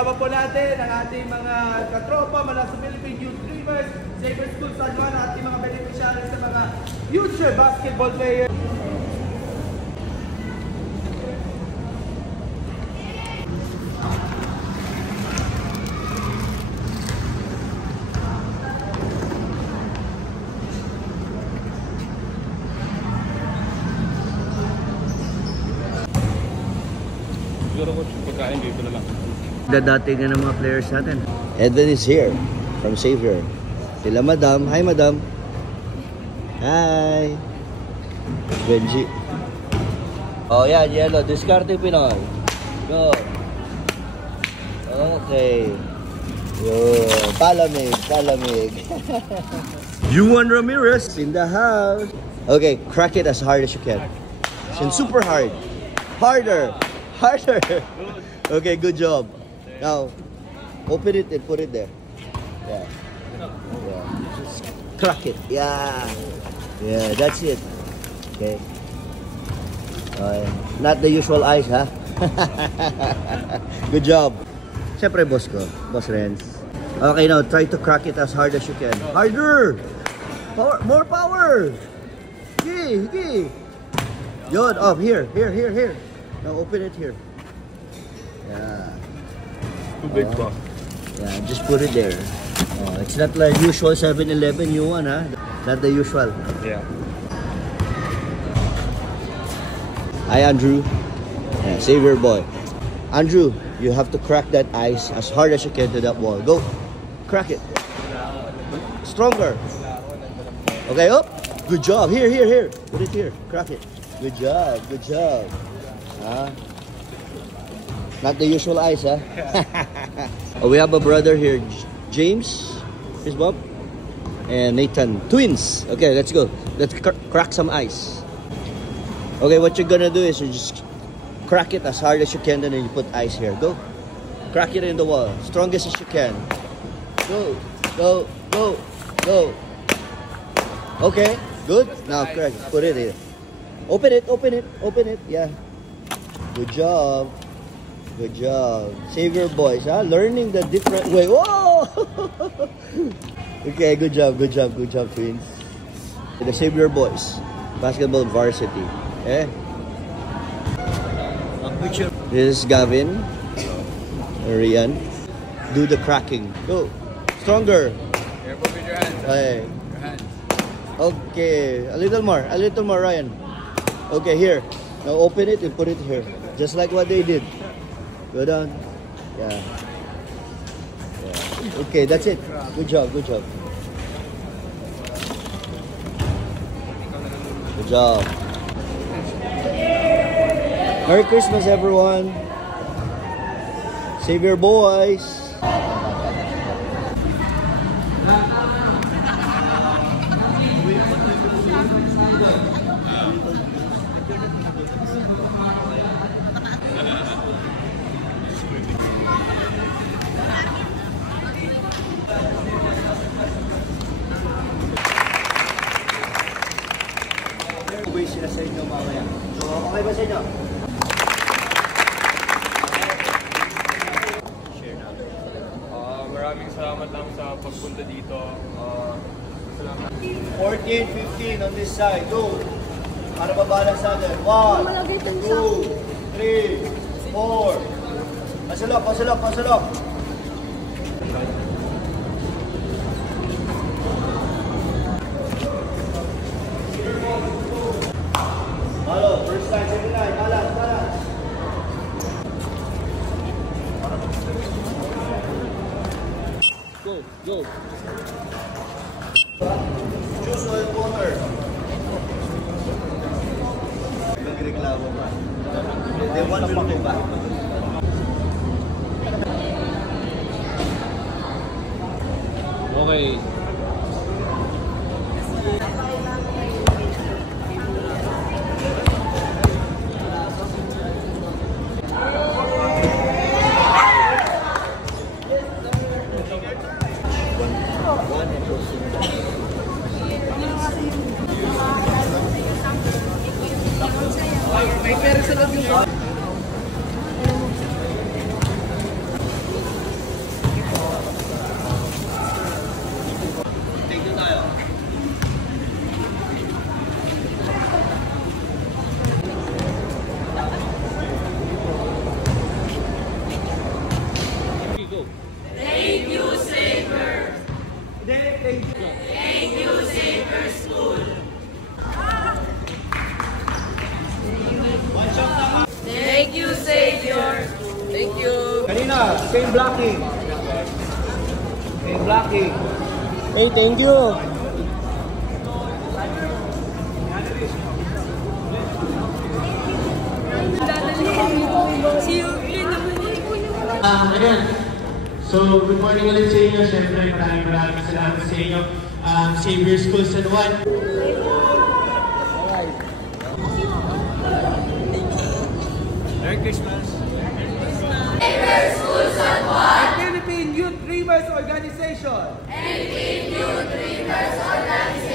kasama po natin ang ating mga katropa mula sa Philippine Youth Dreamers, Saber School San Juan, ating mga beneficiaries sa mga future basketball players. Dadating ng mga players natin. Edwin is here from Savior. Sila Madam. Hi, Madam. Hi. Benji. Oh, yan. Yellow. Discarte Pinoy. Go. Okay. Yo. Palamig. Palamig. Juan Ramirez in the house. Okay. Crack it as hard as you can. And super hard. Harder. Harder. Okay. Good job. Now, open it and put it there. Yeah. Yeah. Just crack it. Yeah. Yeah, that's it. Okay. Not the usual ice, huh? Good job. Siyempre, boss ko. Boss Renz. Okay, now, try to crack it as hard as you can. Harder! Power, more power! Okay, okay. Yun, here. Now, open it here. Yeah. Too big, bro. Yeah, just put it there. It's not like usual 7-Eleven new one, huh? Not the usual. Yeah. Hi, Andrew. Yeah, Savior boy. Andrew, you have to crack that ice as hard as you can to that wall. Go. Crack it. Stronger. Okay, up. Good job. Here. Put it here. Crack it. Good job. Not the usual ice, huh? We have a brother here, James, his Bob, and Nathan, twins. Okay, let's go. Let's crack some ice. Okay, what you're gonna do is you just crack it as hard as you can, and then you put ice here. Go. Crack it in the wall, strongest as you can. Go. Okay, good. Now crack it. Put it here. Open it. Yeah. Good job. Good job. Savior boys, huh? Learning the different way. Whoa! Okay, good job, twins. The Savior boys. Basketball varsity. Eh? This is Gavin. Rian. Do the cracking. Go. Stronger. Careful with your hands. Okay. Your hands. Okay. A little more, Ryan. Okay, here. Now open it and put it here. Just like what they did. Go down. Yeah. Okay, that's it. Good job. Good job. Merry Christmas, everyone. Savior boys. Sila sa inyo mamaya. So, okay ba sa inyo? Share na. Maraming salamat lang sa pagpunta dito. Salamat. 14, 15 on this side. Go. Para mabalance natin. 1, 2, 3, 4. Pasalok. Hello, first time, second time, balance. Go. Choose oil water. Nagreklamo ba? They want to go back. Okay. May pera sa loob yung Same blocking. Same blocking. Hey, thank you. Ayan. So, good morning ulit sa inyo. Siyempre, maraming salamat sa inyo. Xavier School San Juan. Merry Christmas. Philippine Youth Dreamers Organization. Philippine Youth Dreamers Organization.